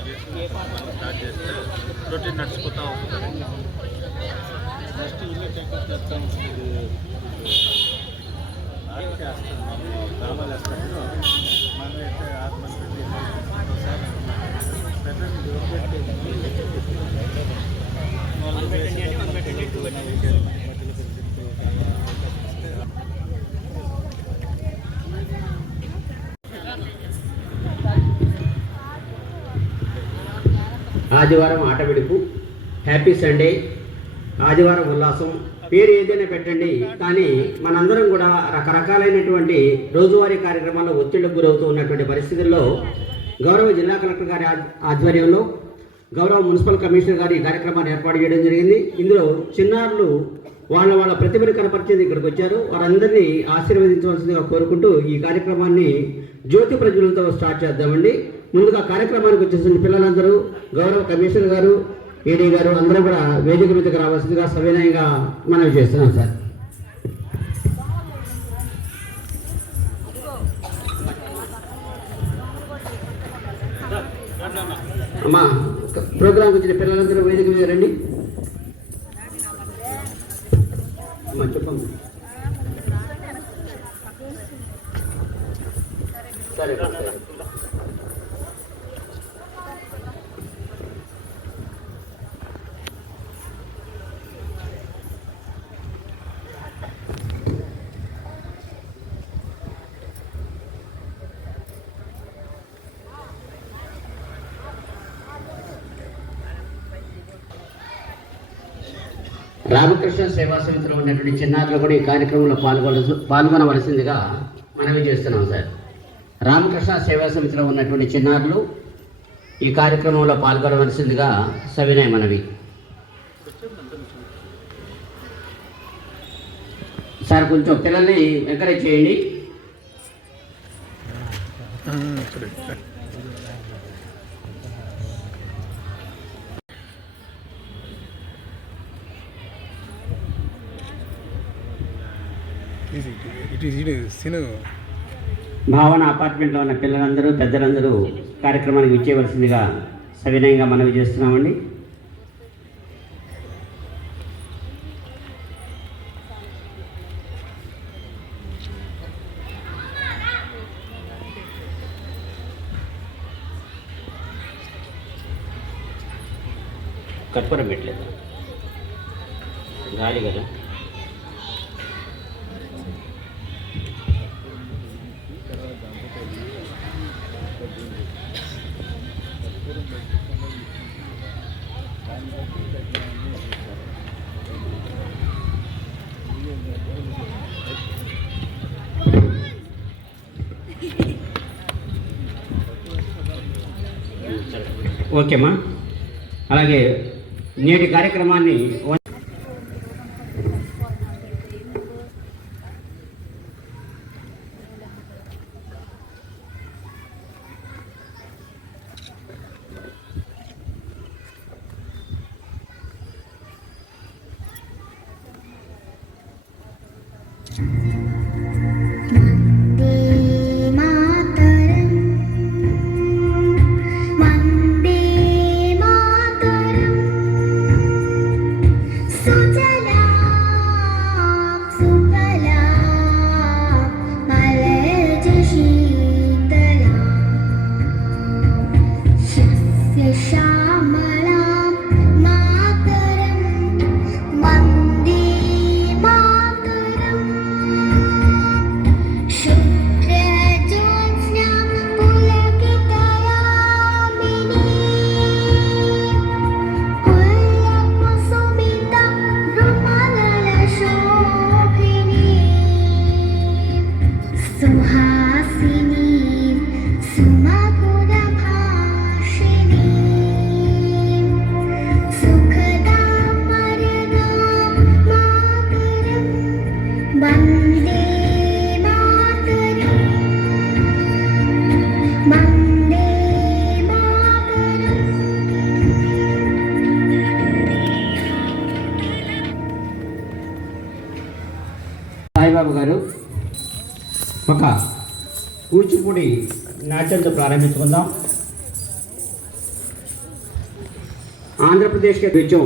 Start చేస్తే routine నడిచిపోతూ ఉంటుంది. Next ఇల్లు టెక్నిక్ చేస్తాం, ఆర్ట్ చేస్తాం, డ్రామాలు వేస్తాము. మనం అయితే ఆత్మహత్య ఆదివారం ఆట విడుపు, హ్యాపీ సండే, ఆదివారం ఉల్లాసం, పేరు ఏదైనా పెట్టండి. కానీ మనందరం కూడా రకరకాలైనటువంటి రోజువారీ కార్యక్రమాల్లో ఒత్తిళ్లకు గురవుతూ ఉన్నటువంటి పరిస్థితుల్లో గౌరవ జిల్లా కలెక్టర్ గారి ఆధ్వర్యంలో గౌరవ మున్సిపల్ కమిషనర్ గారి కార్యక్రమాన్ని ఏర్పాటు చేయడం జరిగింది. ఇందులో చిన్నారులు వాళ్ళ ప్రతిభను కనపరిచేది ఇక్కడికి వచ్చారు. వారందరినీ ఆశీర్వదించవలసిందిగా కోరుకుంటూ ఈ కార్యక్రమాన్ని జ్యోతి ప్రజ్వలనతో స్టార్ట్ చేద్దామండి. ముందుగా కార్యక్రమానికి వచ్చేసిన పిల్లలందరూ, గౌరవ కమిషనర్ గారు, ఏడీ గారు అందరూ కూడా వేదిక మీదకి రావాల్సిందిగా సవినయంగా మనవి చేస్తున్నాం సార్. అమ్మా, ప్రోగ్రాంకి వచ్చిన పిల్లలందరూ వేదిక మీద రండి. అమ్మా చెప్పమ్మా. సరే రామకృష్ణ సేవా సమితిలో ఉన్నటువంటి చిన్నారులు కూడా ఈ కార్యక్రమంలో పాల్గొనవలసిందిగా మనవి చేస్తున్నాం సార్. రామకృష్ణ సేవా సమితిలో ఉన్నటువంటి చిన్నారులు ఈ కార్యక్రమంలో పాల్గొనవలసిందిగా సవినయ మనవి. సార్ కొంచెం పిల్లల్ని ఎంకరేజ్ చేయండి. భావన అపార్ట్మెంట్లో ఉన్న పిల్లలందరూ, పెద్దలందరూ కార్యక్రమానికి విచ్చేయవలసిందిగా సవినయంగా మనవి చేస్తున్నామండి. కర్పూరం పెట్టలేదు, గాలి కదా. ఓకేమ్మా. అలాగే నేటి కార్యక్రమాన్ని సాయిబాబు గారు ఒక కూచిపూడి నాట్యంతో ప్రారంభించుకుందాం. ఆంధ్రప్రదేశ్కి కొంచెం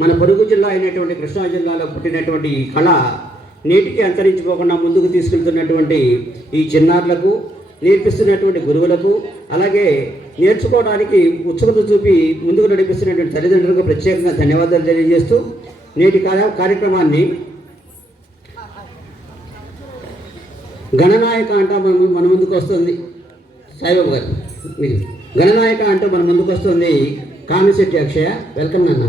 మన పొరుగు జిల్లా అయినటువంటి కృష్ణా జిల్లాలో పుట్టినటువంటి ఈ కళ నేటికి అంతరించిపోకుండా ముందుకు తీసుకెళ్తున్నటువంటి ఈ చిన్నారులకు, నేర్పిస్తున్నటువంటి గురువులకు, అలాగే నేర్చుకోవడానికి ఉత్సుకత చూపి ముందుకు నడిపిస్తున్నటువంటి తల్లిదండ్రులకు ప్రత్యేకంగా ధన్యవాదాలు తెలియజేస్తూ నేటి కార్యక్రమాన్ని గణనాయక అంటూ మన ముందుకు వస్తుంది సాయిబాబు గారు. మీరు గణనాయక అంటూ మన ముందుకు వస్తుంది కామిశెట్టి అక్షయ. వెల్కమ్ నాన్న.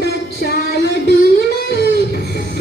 दक्षाय धीमहि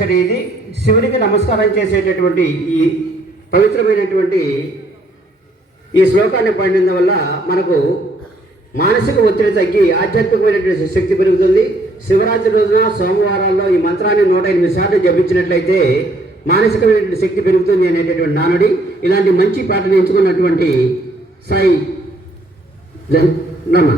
బీజాక్షరి ఇది. శివునికి నమస్కారం చేసేటటువంటి ఈ పవిత్రమైనటువంటి ఈ శ్లోకాన్ని పడినందు వల్ల మనకు మానసిక ఒత్తిడి తగ్గి ఆధ్యాత్మికమైనటువంటి శక్తి పెరుగుతుంది. శివరాత్రి రోజున సోమవారాల్లో ఈ మంత్రాన్ని 108 సార్లు జపించినట్లయితే మానసికమైనటువంటి శక్తి పెరుగుతుంది అనేటటువంటి నానుడి. ఇలాంటి మంచి పాటను ఎంచుకున్నటువంటి సాయి నమ.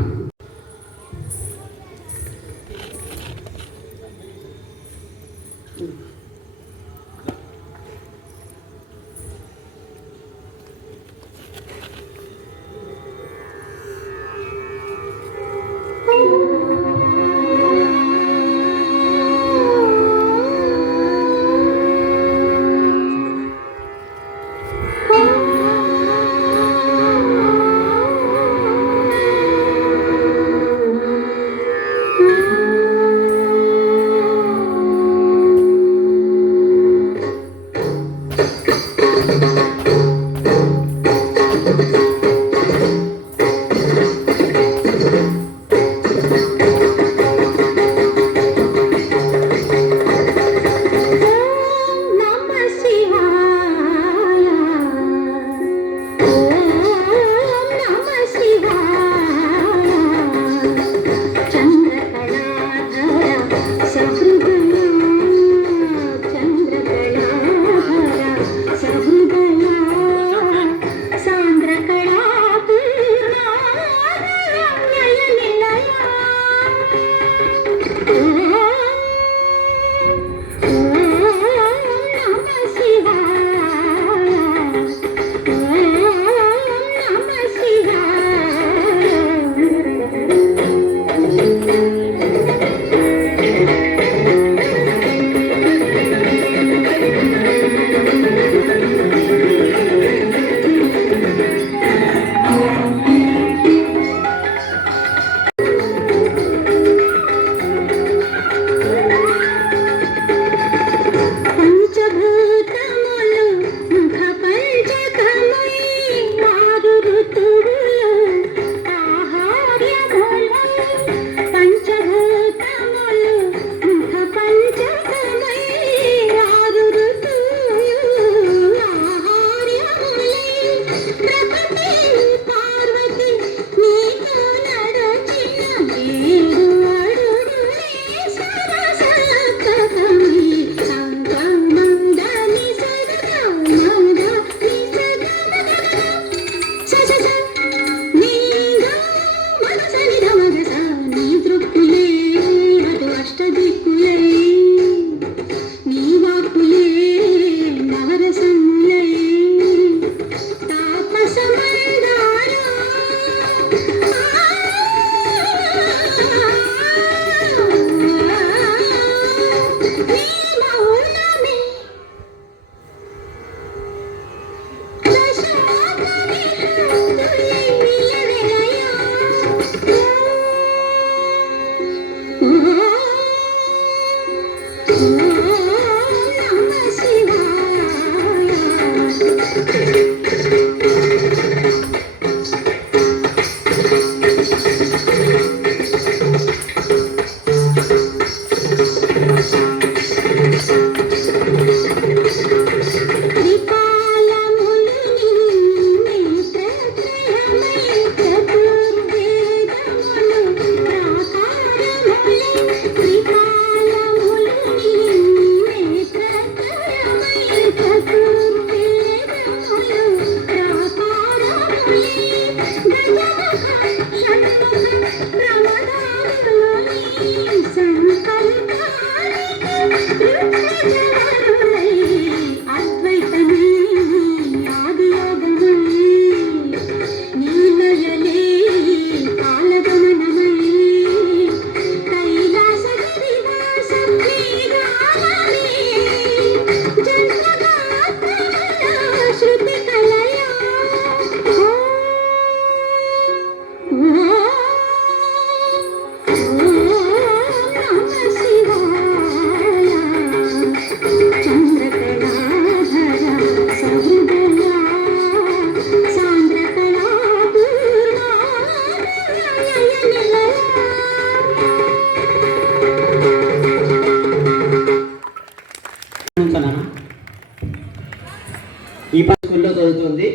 ఈ పాప స్కూల్లో చదువుతుంది.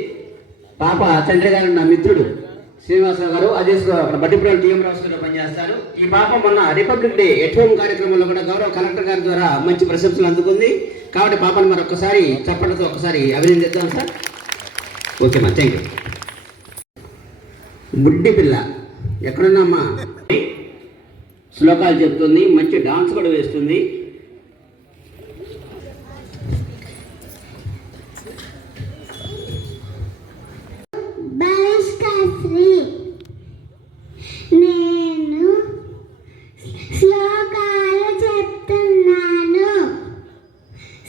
పాప తండ్రి గారు నా మిత్రుడు శ్రీనివాసరావు గారు, అదే బట్టిపురం టీఎం రావులో పనిచేస్తారు. ఈ పాప మొన్న రిపబ్లిక్ డే ఎట్ హోమ్ కార్యక్రమంలో కూడా గౌరవ కలెక్టర్ గారి ద్వారా మంచి ప్రశంసలు అందుకుంది. కాబట్టి పాపను మరొకసారి చప్పట్లతో ఒకసారి అభినందిద్దాం సార్. ఓకే మా, థ్యాంక్ యూ. బుడ్డి పిల్ల ఎక్కడున్నామ్మా? శ్లోకాలు చెప్తుంది, మంచి డాన్స్ కూడా వేస్తుంది. నేను శ్లోకాలు చెప్తున్నాను.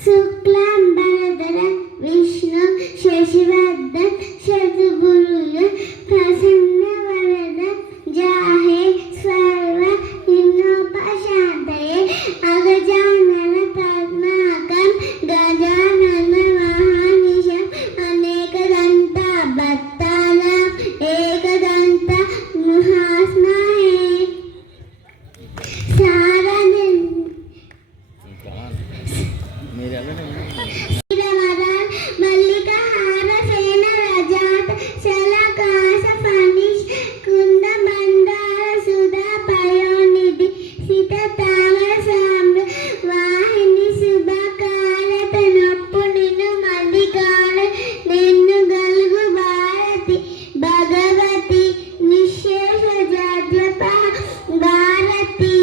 శుక్లం భరధర విష్ణు శశివర్ధన్ శతభుజ ప్రసన్న వరద జాహే సర్వ విఘ్నోపశాంతయే అగజానన పద్మాకం గజానన మహానిశం అనేకదంత భక్తాన ఏకదంత మహాస్మహే సారథన్ మల్లికహార సేన రజాత్ శలకాశ ఫణిష్ కుంద మందార సుధా పయోనిధి సిత తామర సాంబ వాహిని శుభకాలత నొప్పు నిన్ను మల్లికాల నిన్ను గలుగు భారతి భగవతి నిశేష జాడ్యప భారతి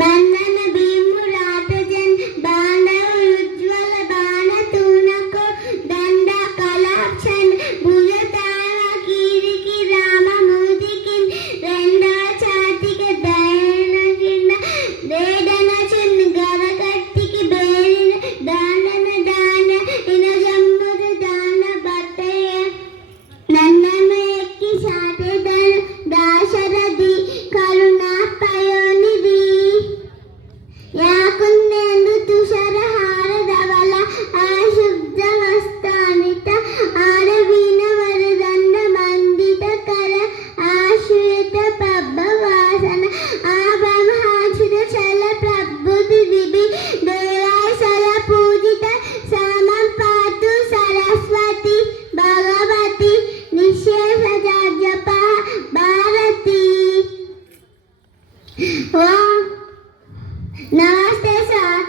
బంధన భీమురాతజన్ బాంధవ ఉజ్వల బాణ తూనకు దండ కలాక్షన్ భుజతాన కీరికి రామ మూదికి రెండవ చాతికి దయన కింద వేదన చిన్న గరగట్టికి బేరిన దానన దాన ఇన జమ్ముద దాన బట్టయ నన్నమ ఎక్కి సాటే దాశరథి కరుణా పయోనిధి యాకుందేందు తుషారహార ధవల ఆశుద్ధ వస్తానిత ఆరవీణ వరదండ మండిత కర ఆశ్రిత పబ్బ వాసన ఆభంహాచిత చల ప్రబుద్ధి దివి దేవాసల పూజిత సమం పాతు సరస్వతి భగవతి నిశేష జాడ్యప భారతి. నమస్తే సార్.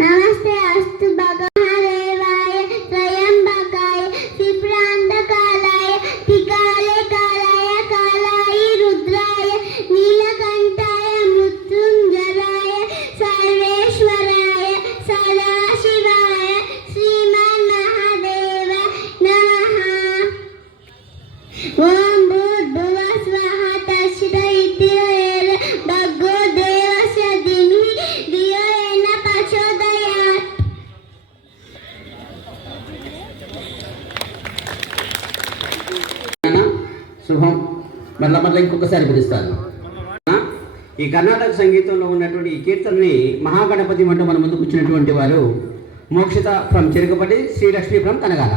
నమస్తే అస్తు భగవాదేవాయ త్రయంబకాయ త్రిపురాంతకాలాయ త్రికాలే కాలాయ కాలాయి రుద్రాయ నీలకంఠాయ మృత్యుంజయాయ సర్వేశ్వరాయ సదాశివాయ శ్రీమన్ మహాదేవ నమః. ఓం భూర్భువ స్వః తత్సత్ ఇతి భగో దేవస్య ధీమహి ధియో యోన ప్రచోదయాత్. శుభం. మళ్ళీ ఇంకొకసారి పిలుస్తాను. ఈ కర్ణాటక సంగీతంలో ఉన్నటువంటి ఈ కీర్తనని మహాగణపతి అంటూ మన ముందుకు వచ్చినటువంటి వారు మోక్షిత ఫ్రమ్ చిరుకపటి, శ్రీలక్ష్మి ఫ్రమ్ కనగాల.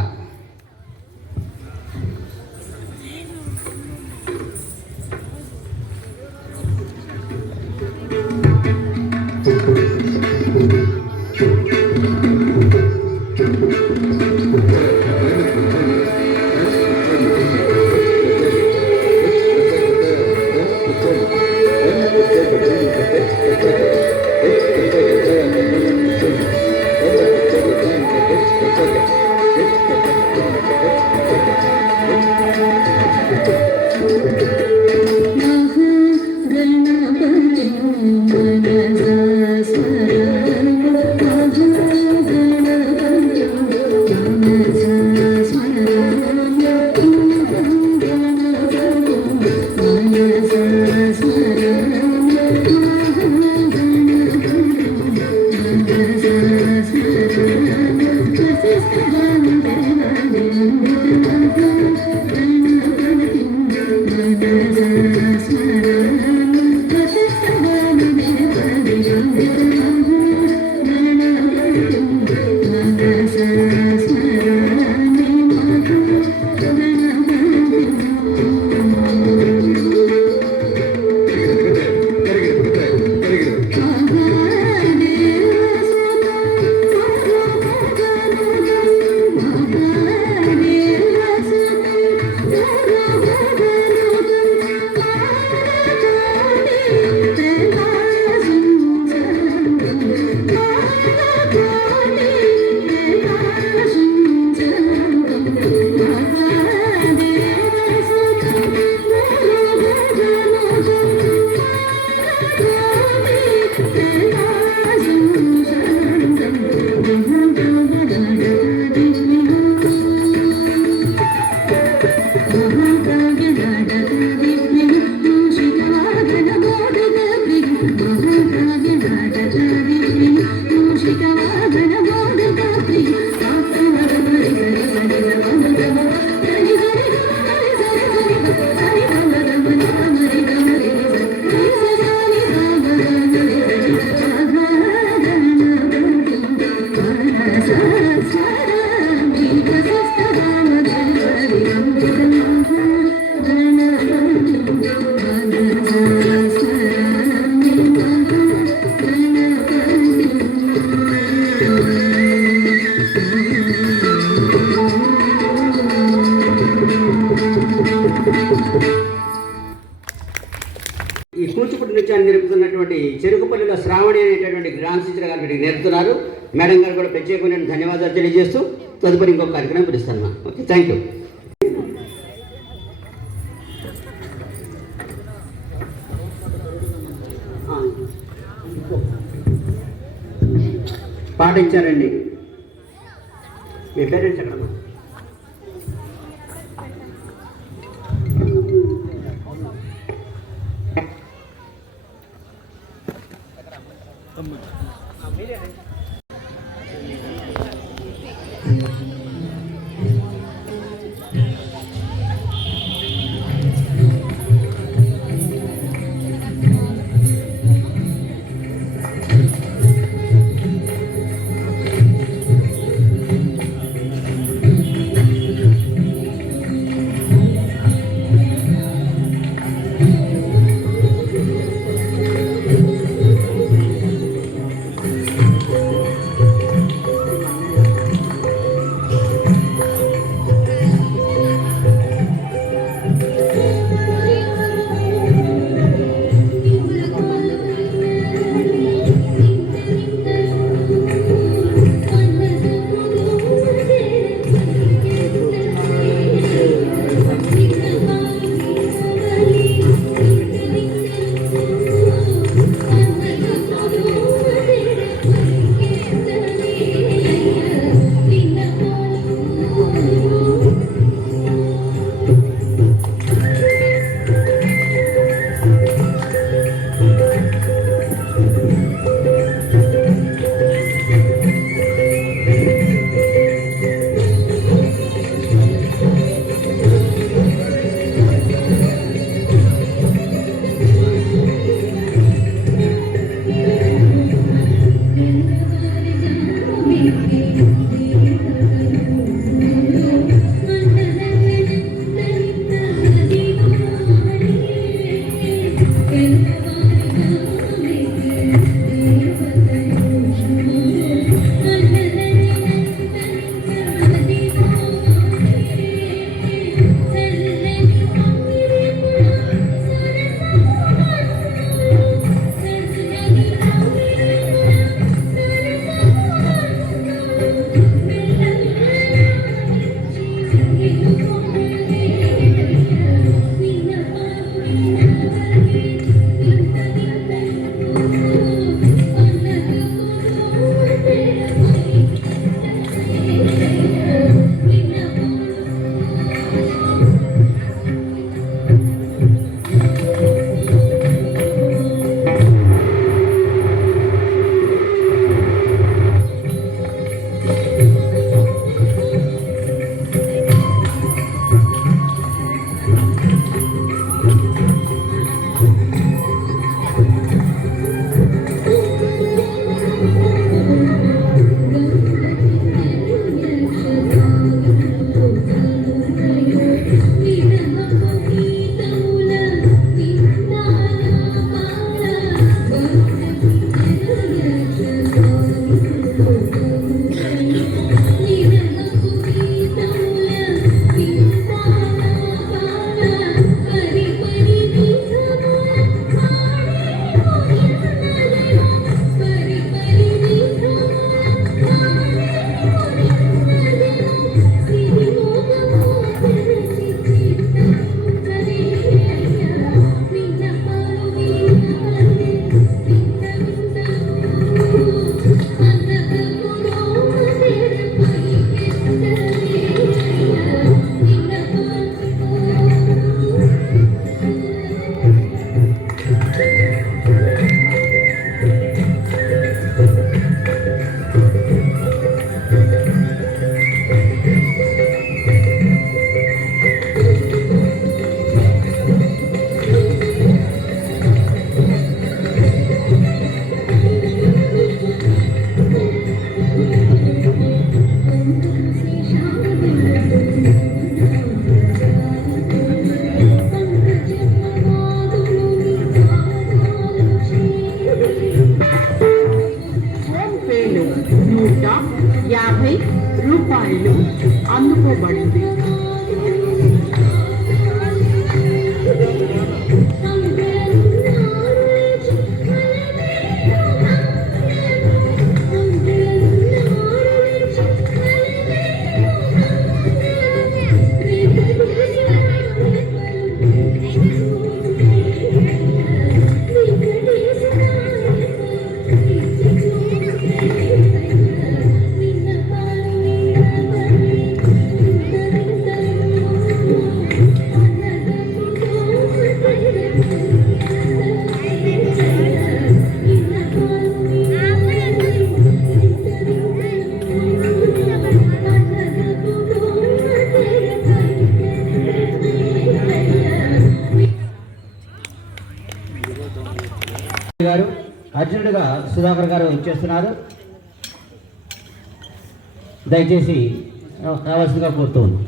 అద్భుతమైనటువంటి డాన్స్ టీచర్ గారు వీటికి నేర్పుతున్నారు. మేడం గారు కూడా ప్రత్యేకమైన ధన్యవాదాలు తెలియజేస్తూ తదుపరి ఇంకొక కార్యక్రమం పిలుస్తాను. Okay, thank you. పాట ఇచ్చారండి. మీ పేరెంట్స్ ఎక్కడమ్మా? రూపాయలు అందుకోబడింది. సుధాకర్ గారు ఇచ్చేస్తున్నారు. దయచేసి కావాల్సిందిగా కోరుతూ ఉన్నాం.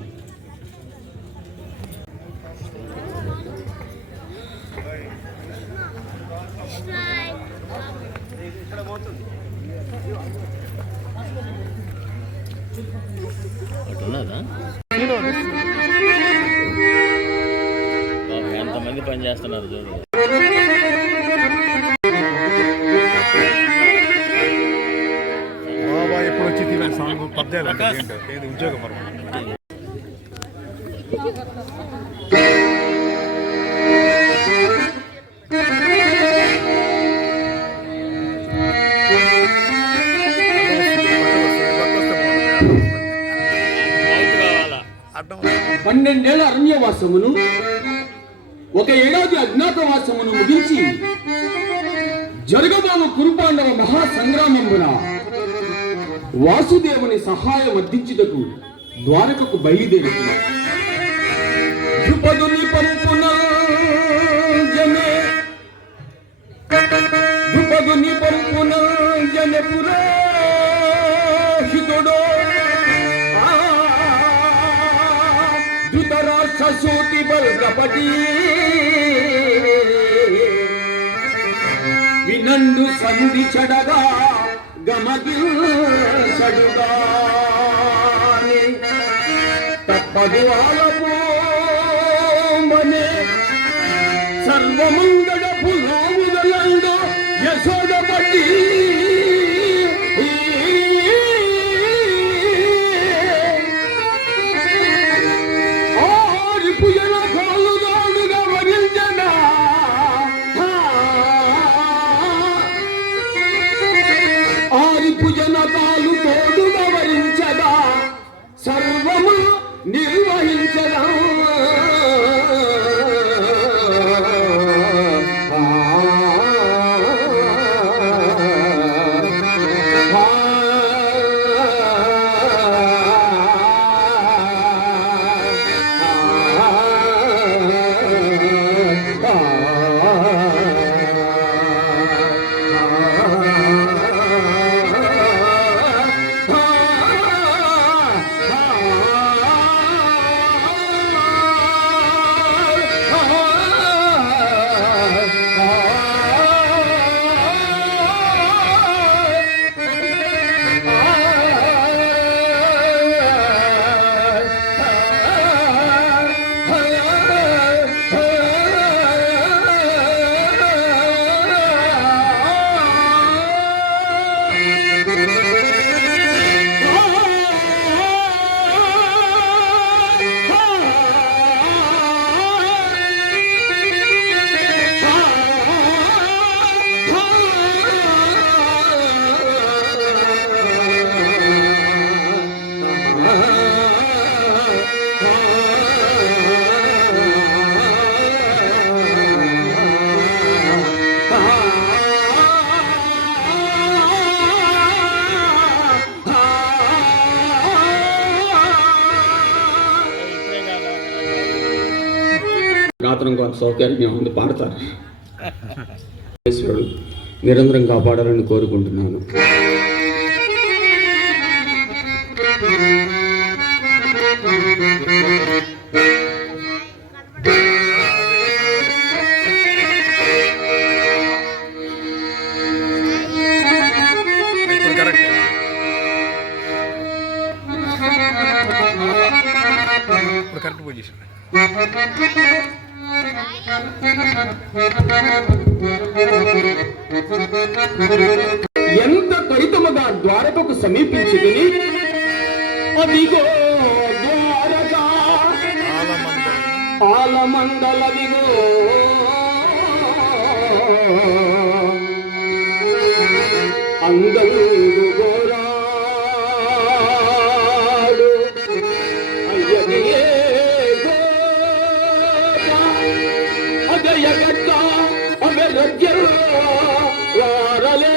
ఎంతమంది పని చేస్తున్నారు చూడు. బాబా ఎప్పుడు వచ్చి తినే సాంగ్ పద్యాలు ఉద్యోగం పన్నెండేళ్ల అరణ్యవాసమును 1 ఏడాది అజ్ఞాతవాసమును ముగించి జరగబోవు కురుపాండవ మహాసంగ్రామమున వాసుదేవుని సహాయం అర్థించుటకు ద్వారకకు బయలుదేరి ద్రుపదుని పంపున జనే పురోహితుడో ధృతరాష్ట్రసూతి బల్రపటి వినండు సంధి చెడగా గమగిల్చడుగాని తప్పదు ఆలపోమనే సర్వమంగళ పులావుదలండు యశోదపటి జనతాలు తోడుగా వరించదా సర్వము నిర్వహించదా గాత్రం సౌకర్యం ఉంది, పాడతారు. ఈశ్వరుడు నిరంతరం కాపాడాలని కోరుకుంటున్నాను. Correct position. ఎంత త్వరితముగా ద్వారకకు సమీపించింది. అదిగో ద్వారక ఆలమందలదిగో అంగలు గోరాడు అయ్యే అగయగట్ట అమెరజ్జరు వారలే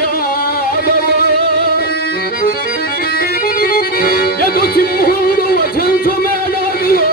యాదవ యదు సింహుడు వచించు మేళవియో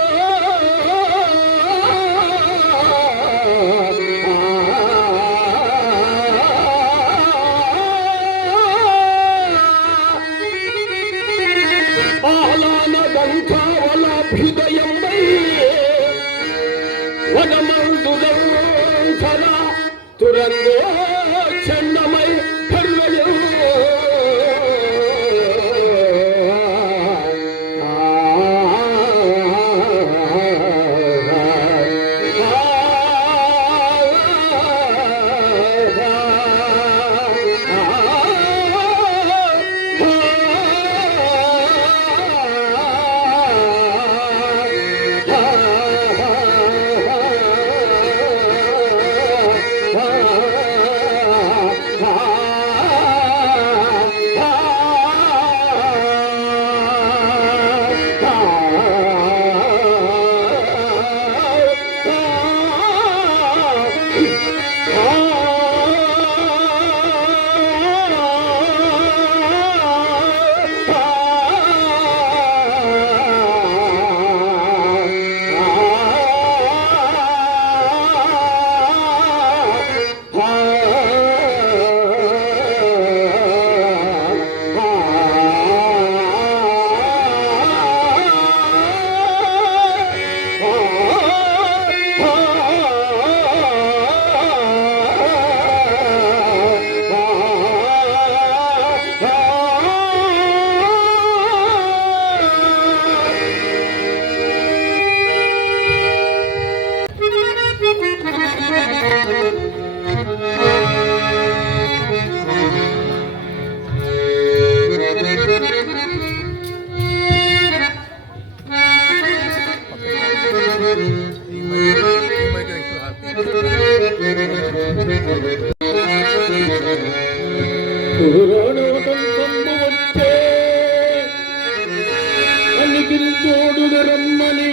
రమ్మని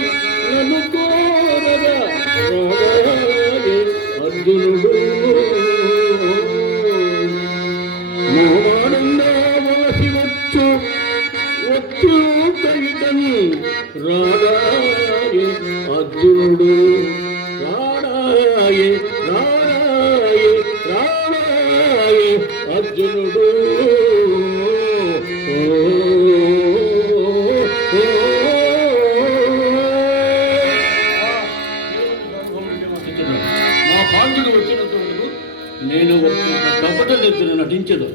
నన్ను కోరగా అర్జునుడు మోమానందా వాసి వచ్చు వచ్చు కవితని రాడాయే అర్జునుడు రాడాయే రాడాయే రాడాయే అర్జునుడు మా పాండుడు వచ్చినప్పుడు నేను ఒక కపట దగ్గర నటించదు.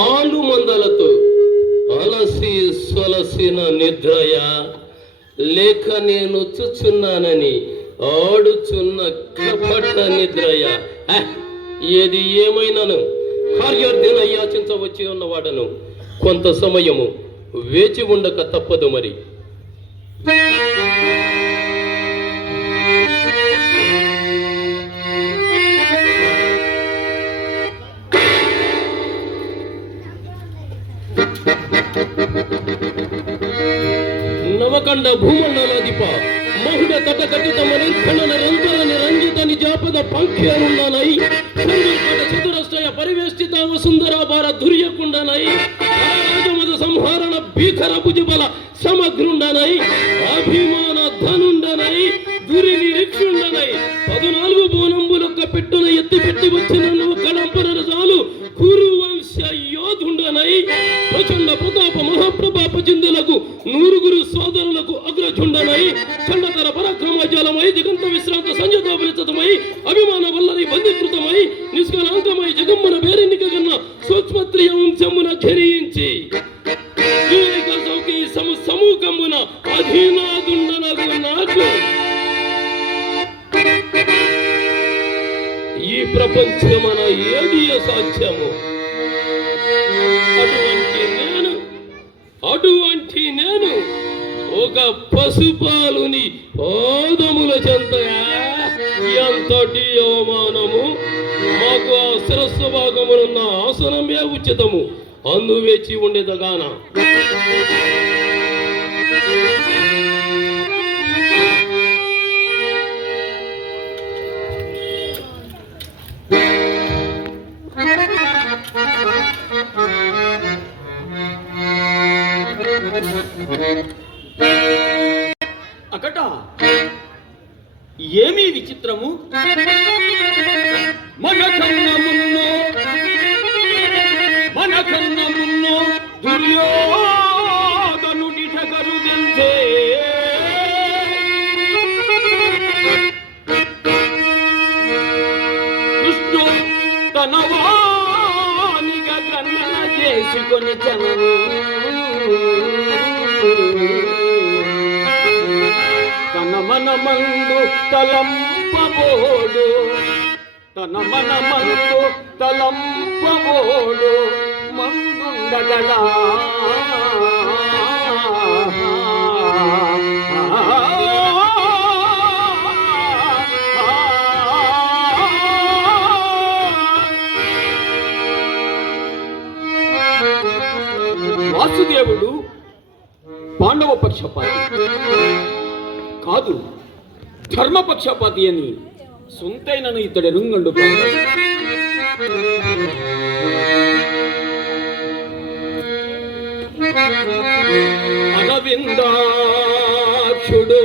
ఆలుమందలతో అలసి సొలసిన నిద్రయ లేక నేను చుచున్నానని ఆడుచున్న కపట నిద్రయ. ఏది ఏమైనాను కార్యార్థిన యాచించవచ్చి ఉన్నవాడను కొంత సమయము వేచి ఉండక తప్పదు. మరి నవకండ భూమండలాధిప మಹುಡ తటకటిత మరింఖన నిరంతర నిరంజిత నిజాపద పంఖ్యరుండనై చతురశ్రయ పరివేష్టిత వసుందరాభార దుర్యకుండనై రాజమద సంహరణ భీకర భుజబల సమగ్రుండనై అభిమాన ధనుండనై దురి నిరీక్షుండనై 14 బోనంబులొక్క పెట్టున ఎత్తి పెట్టి వచ్చిన నువ్వు కడంపర చాలు కురువంశ యోధుండనై ప్రచండ ప్రతాప మహాప్రభాప చిందులకు 100 సోదరులకు అగ్రచుండనై ఖండతర పరాక్రమజాలమై దిగంత విశ్రాంత సంజతాపరితమై అభిమాన వల్లరి బంధీకృతమై నిష్కలాంకమై జగమ్మన వేరెన్నికగన్న సూక్ష్మత్రియ వంశమున ఝరించి సమూహమున అధీనాదుండనగు నాకు ఈ ప్రపంచమన ఏది సాధ్యము. అటువంటి నేను ఒక పశుపాలుని పాదముల చెంత ఎంతటి అవమానము. మాకు ఆ శిరస్సు భాగమునున్న ఆసనమే ఉచితము. అందు వేచి ఉండేదగాన అకట ఏమీ విచిత్రము. మనకన్న మున్నో దుర్యోధనుడి కరుదించే కృష్ణు తనవానిగా గణన చేసుకొని చనను తన మనమందు తలంపబోడు తన మనమందు తలంపబోడు మందుండగడా వాసుదేవుడు పాండవ పక్షపాతి కాదు, ధర్మపక్షపాతి అని సొంతైనను ఇతడి రుంగండు అరవిందాక్షుడు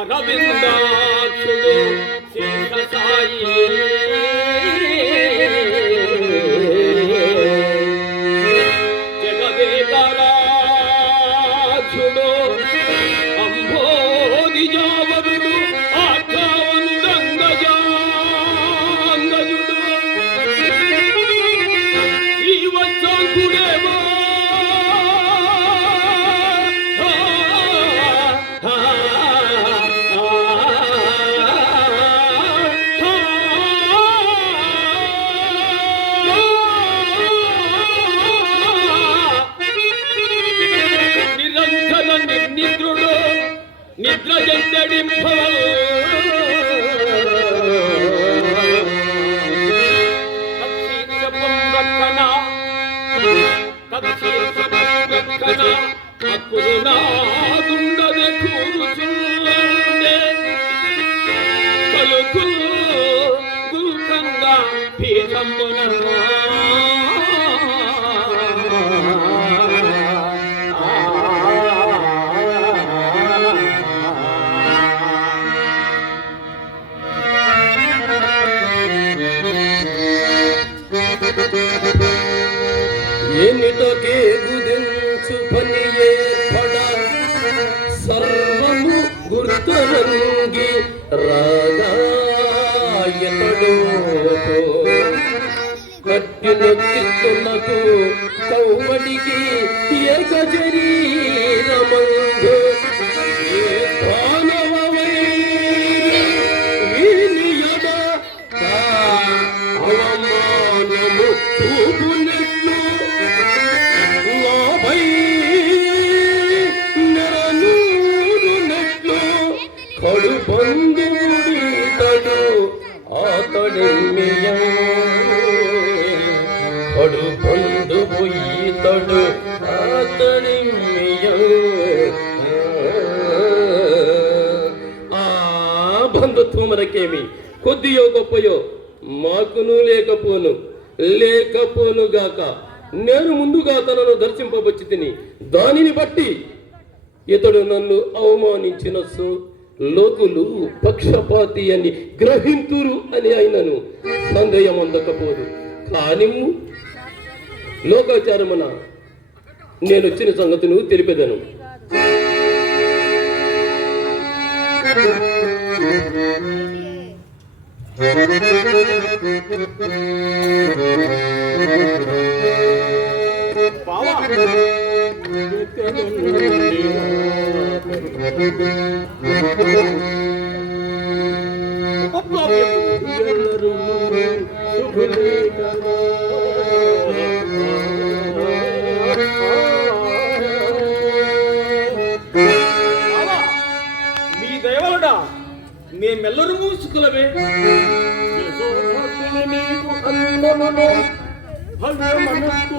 అరవిందాక్షుడు శేషసాయి జగదేకరాక్షుడు అంబోధి జావరుడు ఆత్మావనుడంగజాంగజుడు జీవచాంకుడేవో నిద్రుడు నిద్ర జందడింపవల్ అప్పుడు నాదుండదే కూరుచుండే పలుకు గుల్కంగా పీఠమునన్నా ఏమిటోకే గుదించు పని ఏర్పడ సర్వము గుర్తరంగి రాగాయతడు కట్టిన చిత్తులకు కౌమడికి ఏక శరీరమందు ఏ ప్రాణవైరి వీనియడ అవమానము చూపునట్లు నాపై నెరనూరునట్లు కడు బంధువుడితడు అతడెమ్మియ కడు బంధువు ఈతడు అతడెమ్మియ ఆ బంధుత్వం మనకేమి కొద్దియో గొప్పయో మాకును లేకపోను గాక నేను ముందుగా తనను దర్శింపబచ్చి తిని దానిని బట్టి ఇతడు నన్ను అవమానించిన లోకులు పక్షపాతి అని గ్రహింతురు అని అయినను సందేహం అందకపోదు. కానీ లోకాచారమున నేను వచ్చిన సంగతిని తెలిపెదను. మీ దయవలడా మేమెల్లరూ మూసుకులమే. నీకు అందమును భవ్య మనస్సు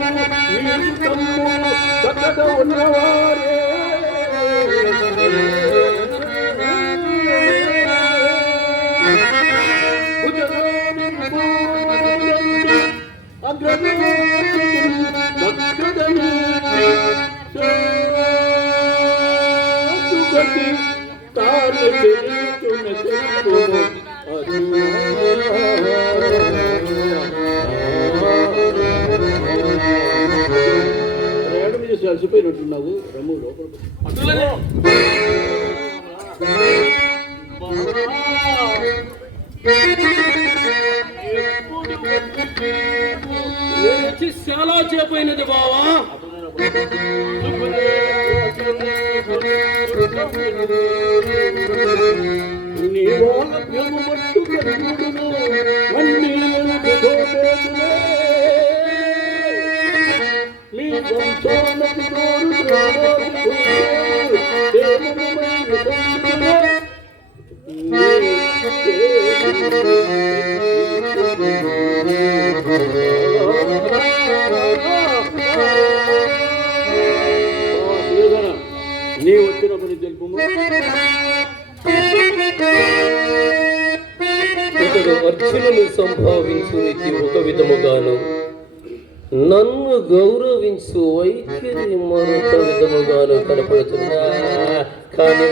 నీకు తమ్ముడు చక్కగా ఉన్నవారే ప్రయాణం చేసి అలసిపోయినట్టున్నావు. రమ్ము లోపల నేను వచ్చి చాలా చేపోయినది బావా. నీ వాక్యము మట్టు కలుగును మీ వంశాలకు నీ వచ్చిన పని తెలుపు. ఇతడు అర్జునుని సంభావించు ఇది ఒక విధముగాను, నన్ను గౌరవించు వైఖరి మరొక విధముగాను కనపడుతున్నా. కానీ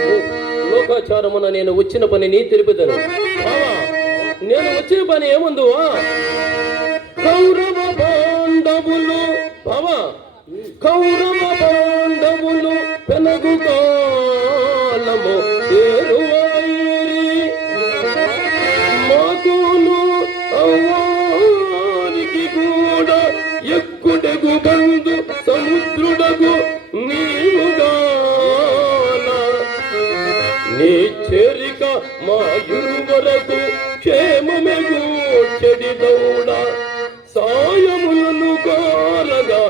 లోకాచారమున నేను వచ్చిన పనిని తెలుపుదను. నేను వచ్చిన పని ఏముందువా? కౌరవ పాండవులు కౌరవ పాండవులు పెనగు కాలము చేరువాయిరి, మాకును అవారికి కూడా ఎక్కుడగు బంధు సముద్రుడగు నీవుగాన. నీ చేరిక మా ఇరువరకు క్షేమమెగు చెడిదౌడ, సాయములను కాలగా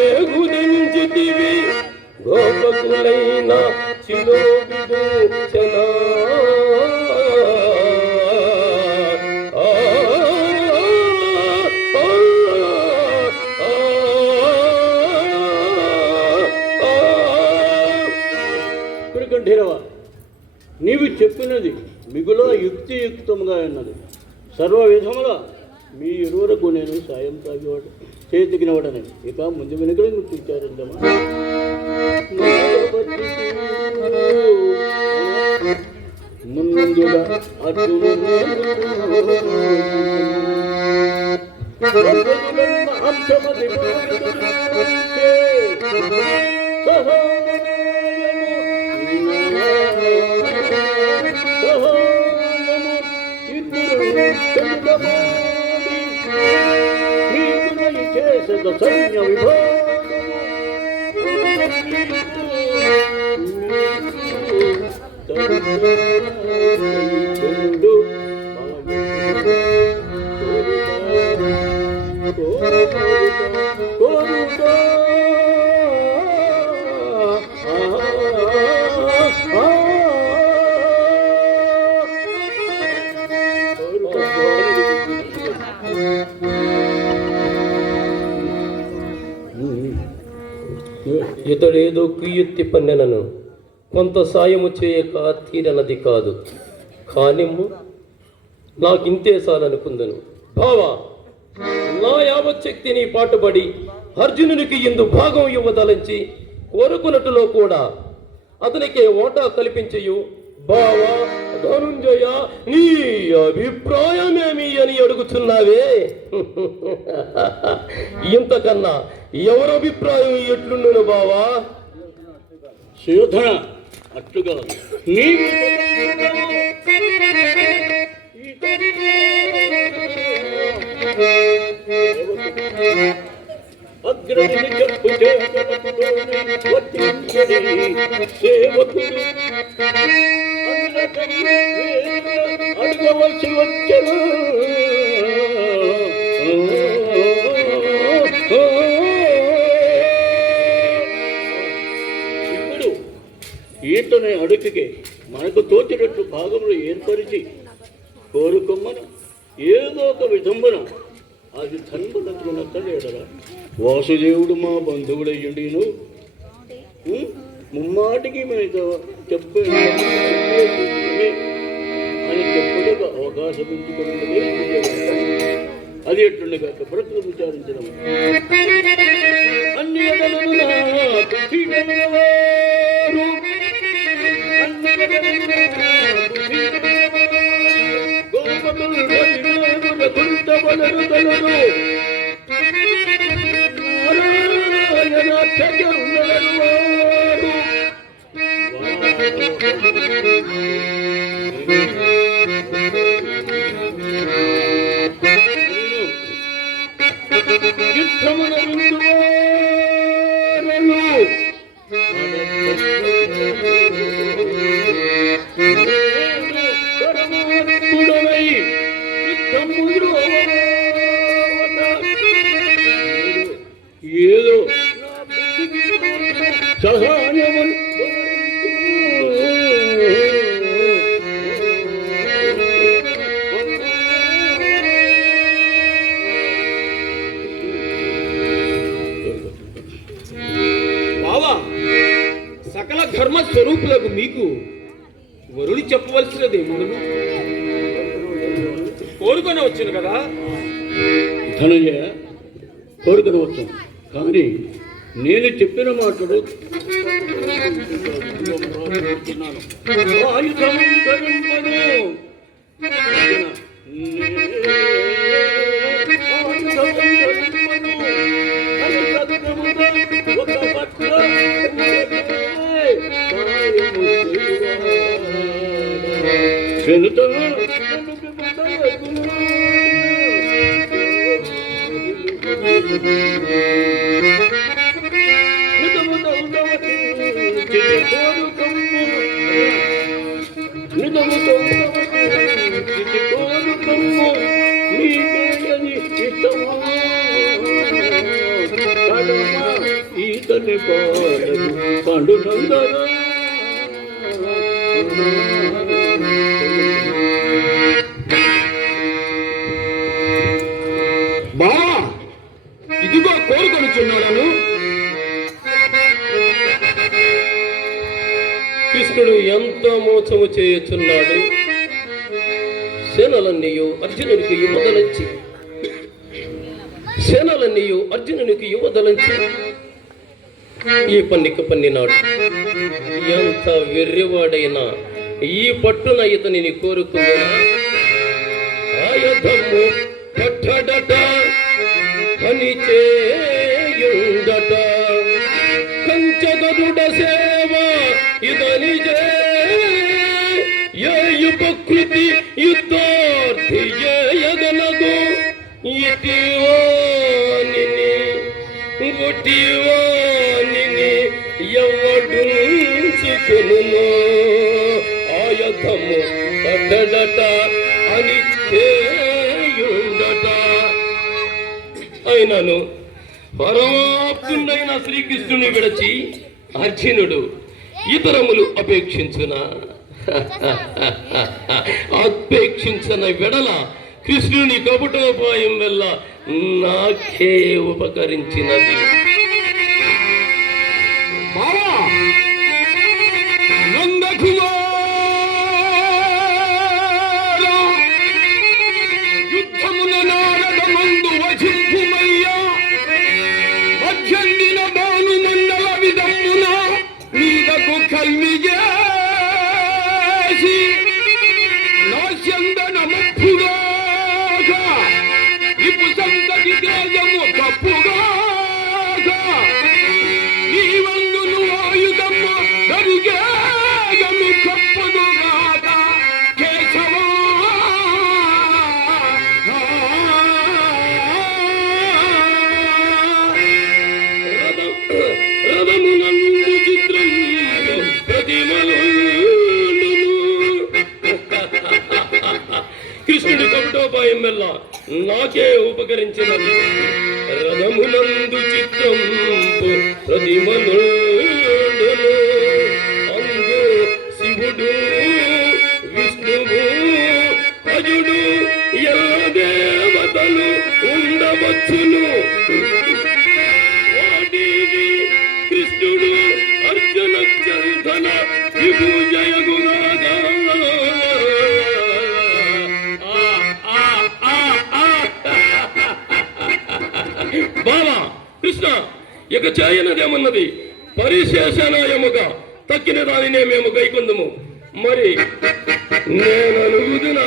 ఏగుదించితివి గోపకులైన చిలోవిదూచనా. కుంఠీరవ, నీవు చెప్పినది మిగుల యుక్తియుక్తముగా ఉన్నది. సర్వ విధముల మీ ఇరువురకు నేను సాయం తాగేవాడు చేతికినవాడని. ఇక ముందు వెనుకలు గుర్తించారందమ్మా. ముందుగా అర్జునుడు సైన్య ఇతడేదో కుయుక్తి పన్నెనను కొంత సాయము చేయక తీరనది కాదు. కానిమ్ము నాకింతే సాలనుకుందను. బావా, నా యావచ్చక్తిని పాటుపడి అర్జునునికి ఇందు భాగం ఇవ్వదలంచి కోరుకున్నట్టులో కూడా అతనికి ఓటా కల్పించయు. బావా ధనుంజయ, నీ అభిప్రాయమేమి అని అడుగుతున్నావే? ఇంతకన్నా ఎవరి అభిప్రాయం ఎట్లుండును బావా? శోధన అట్టుగా అగ్రని చెప్పు సేవకుడు అడగవలసి వచ్చను. ఇప్పుడు ఈతని అడుగుకి మనకు తోచినట్లు భాగంలో ఏర్పరిచి కోరుకొమ్మను ఏదో ఒక విధంబన అది ధన్మనెడరా. వాసుదేవుడు మా బంధువుడయ్యుండిను ముమ్మాటికి మీతో చెప్పే అని చెప్పుటకు అవకాశం ఉంచుకున్నదే అది ఎట్లుండగా ప్రకృతి విచారించడం. అన్ని సహాయమున్ బావా, సకల ధర్మ స్వరూపులకు మీకు వరుడు చెప్పవలసినదేముందు కోరుకొని వచ్చాను కదా. ధనంజయ, కోరుకొని వచ్చాను, కానీ నేను చెప్పిన మాటలు ఆయుధము ధరింపను. ఈతని పాడదు పండునందర బావా, ఇదిగో కోరుకొనిచున్నాను. కృష్ణుడు ఎంతో మోసము చేయుచున్నాడు. సేనలన్నీయు అర్జునునికి యువదలంచి ఈ పన్నిక పన్నినాడు. ఎంత వెర్రివాడైనా ఈ పట్టున ఇతనిని కోరుకున్నా ఆయుధము పట్టడట పని చేయుండట. కంచగరుడ సేవ ఇతని ప్రకృతి యుద్ధార్థి చేయగలదు. ఇటివానిని గుటివానిని ఎవడుంచుకును ఆయుధము పట్టడట అని చేయుండట. అయినను పరమాప్తుడైన శ్రీకృష్ణుని విడచి అర్జునుడు ఇతరములు అపేక్షించిన వెడల కృష్ణుని కపటోపాయం వల్ల నాకే ఉపకరించినది. యుద్ధమున నారద మందు వజింపుమయ్యా మధ్యందిన బాను మండల విధమున నీదకు కల్మిజేసి నాశందనముప్పుగాక ఇపు సంతతి తేజము తప్పుగాక నీవందును ఆయుధము దరిగేగము కప్పదుగాక కేశవా. రథమునందు చిత్రం ప్రతిమలు కృష్ణుడి కపటోపాయం వల్ల నాకే ఉపకరించినది. రథమునందు చిత్రం ప్రతిమలు అందు శివుడు విష్ణువు అజుడు ఎల్ల దేవతలు ఉండవచ్చును. వాటివి కృష్ణుడు అర్జున చందన విభూజయగునాగా. బావా కృష్ణ, ఇక చేయనదేమున్నది? పరిశేషనాయముగా తక్కిన దానినే మేము గైకొందుము. మరి నేను అనుగుదునా?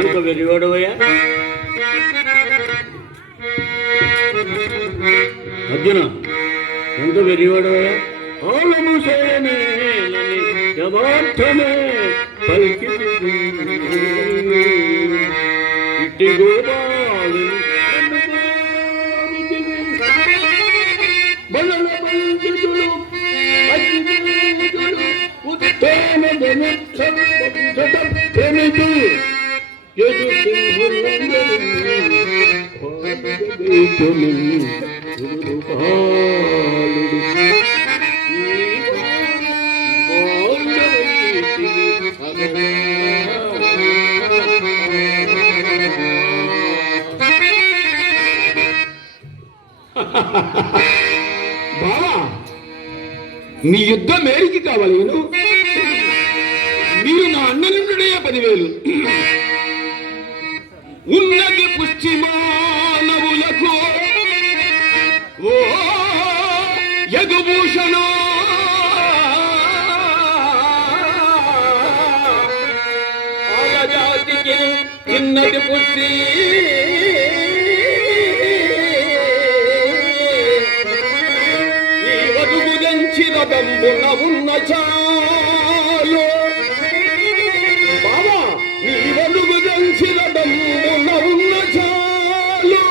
ఎంత వెలివాడవయ్యా అర్జున, ఎంత వెలివాడవయ్యా. ఆలము సేనేలని యథార్థమే పలికి ఇట్టి గోపాలు బావా, మీ యుద్ధం మేరికి కావాలి మీరు నా అన్న నుండే 10,000. ఉన్నది పుష్టి మానవులకు ఓ యదుభూషణ, ఆలజాతికి ఉన్నది పుష్టి నీ వదుగు దంచిన దంబున ఉన్న చాలు బాబా, నీ వదుగు దంచిన దంబున ఉన్న చాలు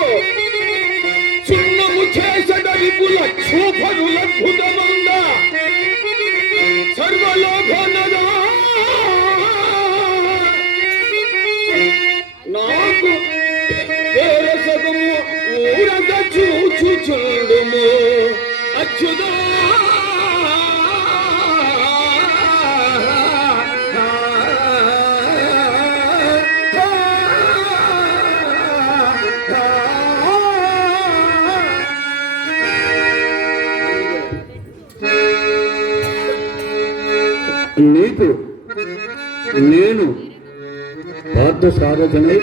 సున్నము చేసడవిపుల క్షోభముల భుతమంద సర్వలోకనదా నాకు వేరే సగము ఊరగ చూచుచుండుము అచ్యుదా. నీకు నేను పార్థ సారథనై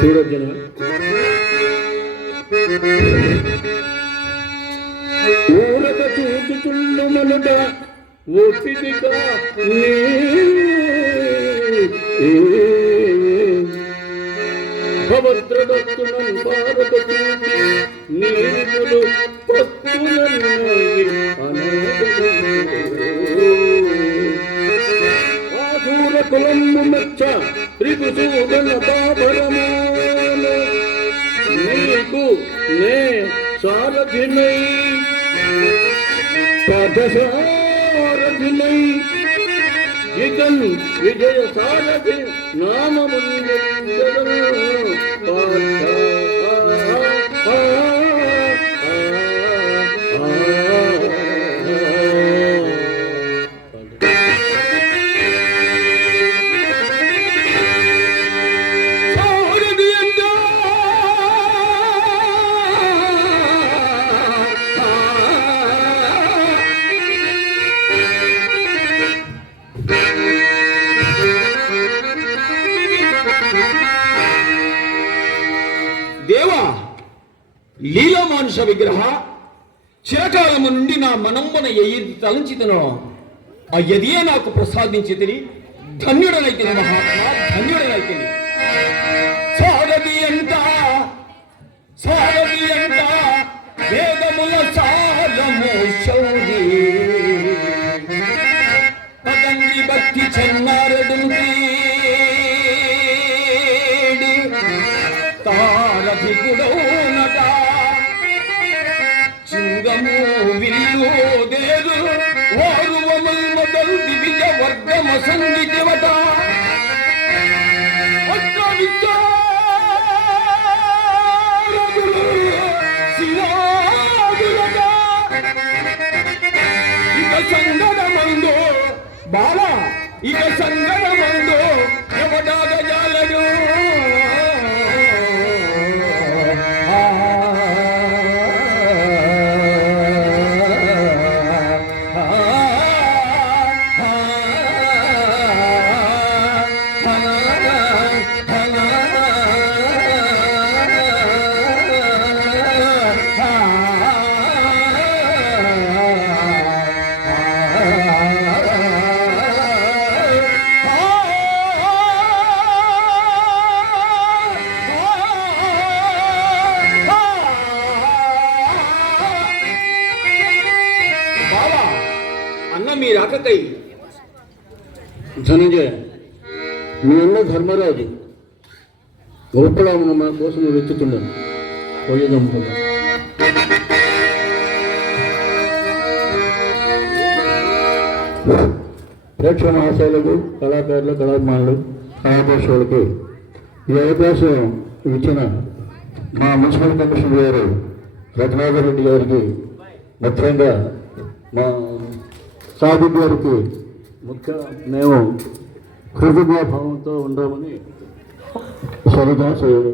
చూడొచ్చిన ఊరక చూచుచుండు మనుట ఒప్పిదిగా భవద్రదత్తునం భారత చూచి నీరులు పత్తులన్నవి ఆసూర కులము మెచ్చ త్రిపుసూదన పాపరమాన నీకు నే సారథినై పాదసారథినై ఇకన్ విజయ సారథి నామముందెదను దేవా, లీలామానుష విగ్రహ, చిరకాలము నుండి నా మనమ్మన ఎయ్యి తలంచితనో అయ్యదియే నాకు ప్రసాదించి తిని ధన్యుడనైతిని మహాత్మా, ధన్యుడనైతిని. సారథి ఎంత వేదముల సారము శౌరి పతంగి భక్తి చెన్నారదుంది తారథి గుడౌనట చింగము విల్లు దేరు వారువముల్ మొదలు దివిజ వర్గమ సంగీతవట ఇక సంగడమందు బాల, ఇక సంగడమందు ఎవడాగ జాలడు మీ రాకకై ధనంజయ, మీ అన్న ధర్మరాజు గోపరామును మన కోసం వెతుకుతున్నాను. పోయేదాం కదా. ప్రేక్షణ ఆశయాలకు కళాకారులు, కళాభిమానులు, కళాపోషకులకు ఈ అవకాశం ఇచ్చిన మా మున్సిపల్ కమిషనర్ గారు రఘునాథర్ రెడ్డి గారికి, ముఖ్యంగా మా సాదిక్ గారికి మేము కృతజ్ఞాభావంతో ఉండామని సరిగా సెలవు.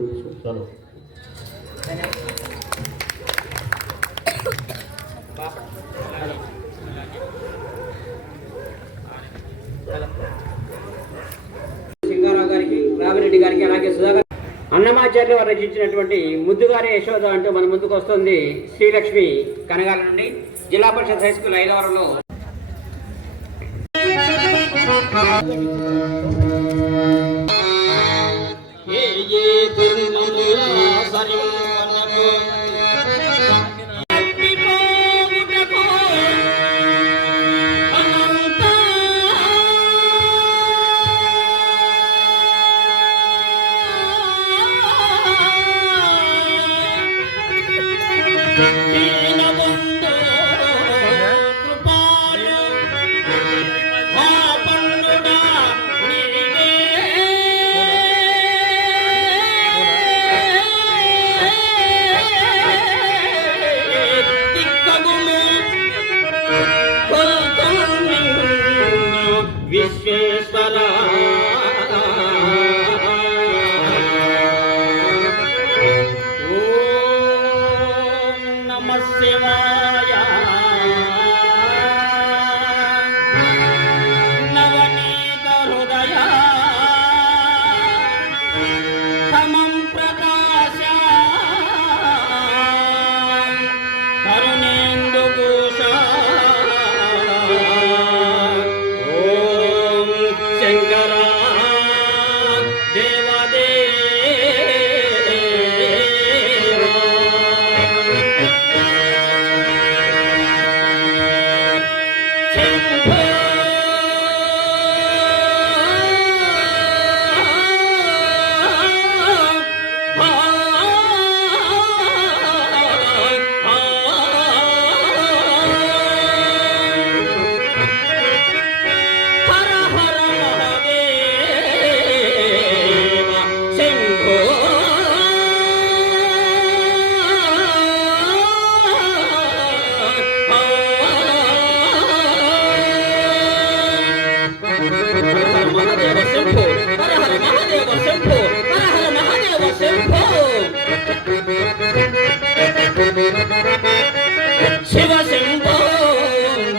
సింగారావు గారికి, రామిరెడ్డి గారికి, అలాగే సుధాకర్ అన్నమాచార్యులు వారు రచించినటువంటి ముద్దుగారి యశోద అంటూ మన ముందుకు వస్తుంది శ్రీలక్ష్మి కనగాల నుండి, జిల్లా పరిషత్ హై స్కూల్ 5వ వారంలో. విశ్వేశ్వర ఓం నమః శివాయ నవనీత హృదయ సమం ప్రకాశ కరుణేందు భూష శంకరా దేవదేవా శంభో శివ శంభో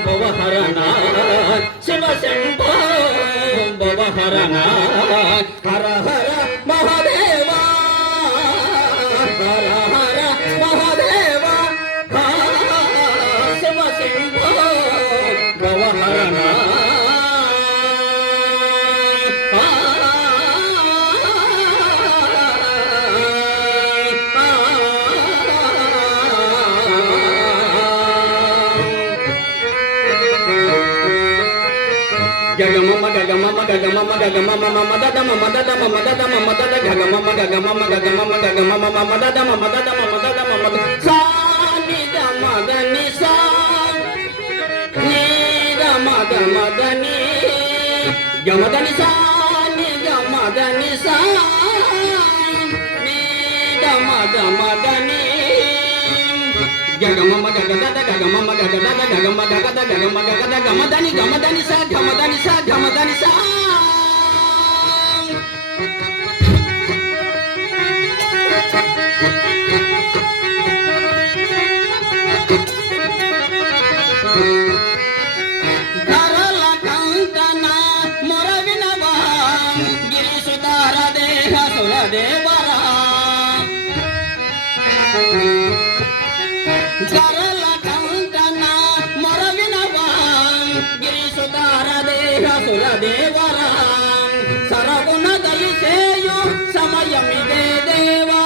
భవహరణ శివ శంభో భవహరణ హర హర మహాదేవ హర హర మహాదేవ శివ శంభో భవహరణ గగమమ గగమమ గగమమ గగమమ మదదమ మదదమ మదదమ మదద గగమమ గగమమ గగమమ గగమమ మదదమ మదదమ మదదమ మద సానిద మదని సా నీద మద మదని గమదని సా నిద మదని సా నీద మద మదని గగమమ గగదద గగమమ గగదద గగమ గగద గగమ గగద గమదని గమదని సా గమదని సా గమదని సా ధరల కంకణ మొరవినవా గిరిసుతార దేహ సురదేవరా ధరల కంకణ మొరవినవా గిరిసుతార దేహ సురదేవరా సరగుణ దయసేయు సమయమిదే దేవా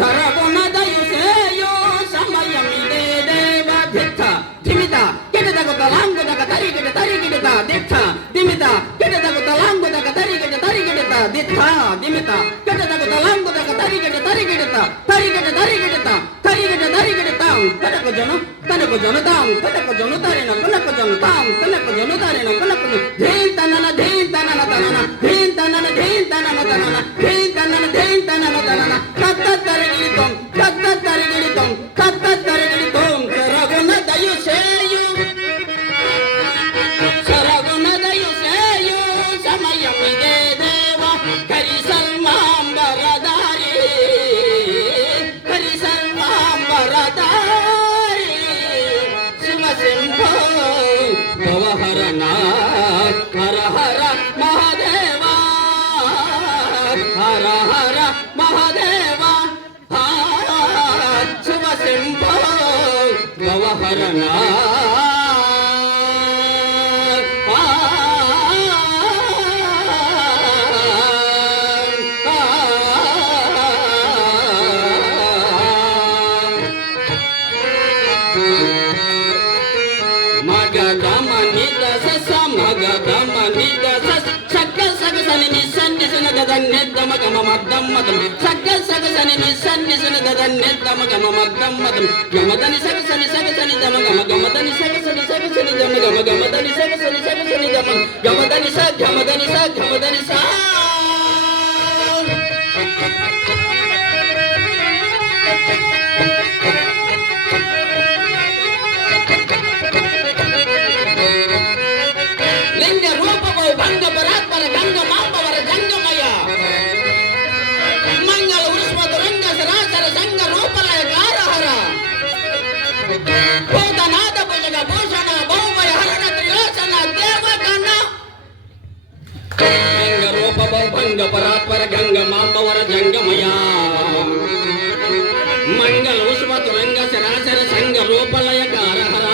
సరగుణ దయసేయు సమయమిదే దేవ దిత్త ధిమిత కిడదగు తలాంగుదగ తరిగిడ తరిగిడత దిత్త ధిమిత కిడదగు తలాంగుదగ తరిగిడ తరిగిడత దిత్త ధిమిత కిడదగు తలాంగుదగ తరిగిడ తరిగిడత తరిగిడ తరిగిడత తరిగిడ తరిగిడత తనకు జనం తన తనకు జనుతాం తనకు జనుతారిన కులకు జనుతాం తనకు జనుతారిన కులకు ధీన్ తనన ధీన్ తనన తనన ధీన్ తనన ధీన్ తనన తనన ధీన్ తనన ధీన్ తనన తనన కత్త తరిగిడితం కత్త తరిగిడితం కత్త తరిగిడితం సరగుణ దయు సేయు సరగుణ దయు సేయు సమయమిదే దేవ కరి సల్మాంబరదారి కరి సల్మాంబరదారి శివ శంభో భవహరణ హర హర మహాదేవా హర హర మహాదేవా శివ శంభో భవహరణ గమదని సగసని సగసని దమ గమ గమదని సగసని సగసని దమ గమ గమదని సగసని సగసని దమ గమదని స గమదని స గమదని స లింగ రూపమౌ భంగ పరాత్పర గంగ మాంబవర జంగమయ మంగళ ఉష్మత రంగ సరాసర సంగ రూపలయ గారహర భూతనాథ భుజగ భూషణ భౌమయ హరణ త్రిలోచన దేవగణ లింగ రూపమౌ భంగ పరాత్పర గంగ మాంబవర జంగమయ మంగళ ఉష్మత రంగ సరాసర సంగ రూపలయ గారహర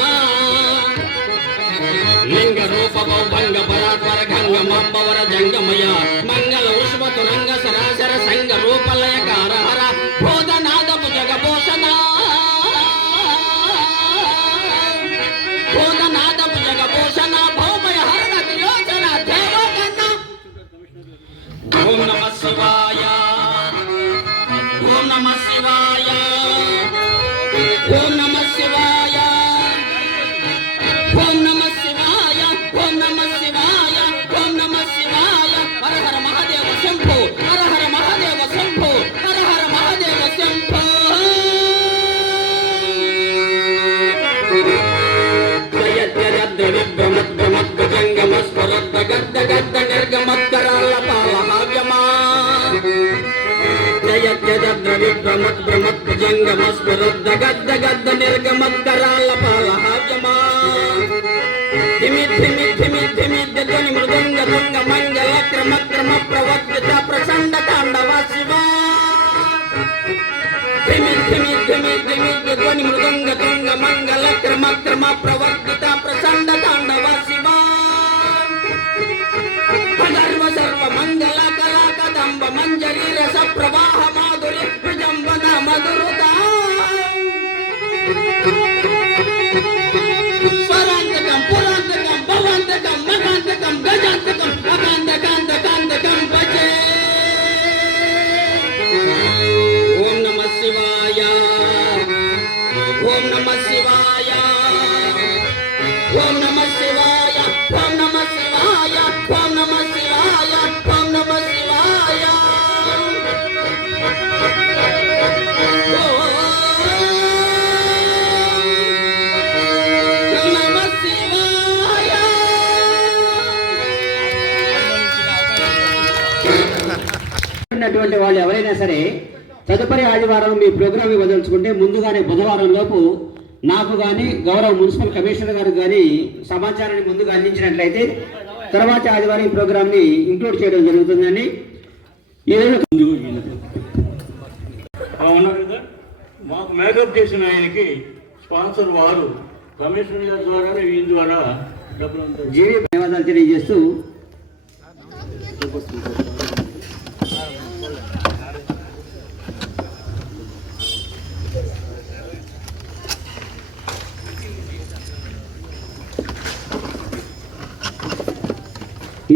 లింగ రూపమౌ భంగ పరాత్పర గంగ మాంబవర జంగమయ మంగళ ఉష్మతు రంగ సరాసర సంగ రూపలయ కారహర భూతనాథ భుజగ భూషణ భూతనాథ భుజగ భూషణ భౌమయ హరణ త్రిలోచన దేవగణ ఓం నమః శివాయ ఓం నమః శివాయ ఓం నమః శివాయ ఓం నమః శివాయ ఓం నమః శివాయ ఓం నమః శివాయ హర హర మహాదేవ శంభో హర హర మహాదేవ శంభో హర హర మహాదేవ శంభో జయత్యద్ర విభ్రమద్ భ్రమద్ భుజంగమస్వరద్ద గద్ద గద్ద నిర్గమత్కరాల పాలహావ్యమా జయత్యద్ర విభ్రమద్ భ్రమద్ భుజంగమస్వరద్ద గద్ద గద్ద నిర్గమత్కరాల పాలహావ్యమా ధిమి ధిమి ధిమి ధిమి ధ్వని మృదంగ తుంగ మంగళ క్రమ క్రమ ప్రవర్తిత ప్రచండ తాండవ శివ ధిమి ధిమి ధిమి ధిమి ధ్వని మృదంగ తుంగ మంగళ క్రమ క్రమ ప్రవర్తిత ప్రచండ తాండవ శివ సర్వ సర్వ మంగళ కళా కదంబ మంజరి రస ప్రవాహ మాధురి విజంబన మధురత స్వరాంతకం పురాంతకం భవాంతకం మహాంతకం గజాంతకం అకాంతకాంతకాంతకం భజే ఓం నమః శివాయ ఓం నమః శివాయ ఓం నమః శివాయ ఓం నమః శివాయ ఓం నమః శివాయ ఓం నమః శివాయ ఉన్నటువంటి వాళ్ళు ఎవరైనా సరే తదుపరి ఆదివారం మీ ప్రోగ్రామ్ వదలుచుకుంటే ముందుగానే బుధవారం లోపు నాకు కానీ గౌరవ మున్సిపల్ కమిషనర్ గారు కానీ సమాచారాన్ని ముందుగా అందించినట్లయితే తర్వాత ఆదివారం ఈ ప్రోగ్రామ్ని ఇంక్లూడ్ చేయడం జరుగుతుందండి. ఉన్నారు కదా, మాకు మేకప్ చేసిన ఆయనకి స్పాన్సర్ వారు కమిషనర్ గారి ద్వారా వీళ్ళ ద్వారా డబ్బులు జీవీ ధన్యవాదాలు తెలియజేస్తూ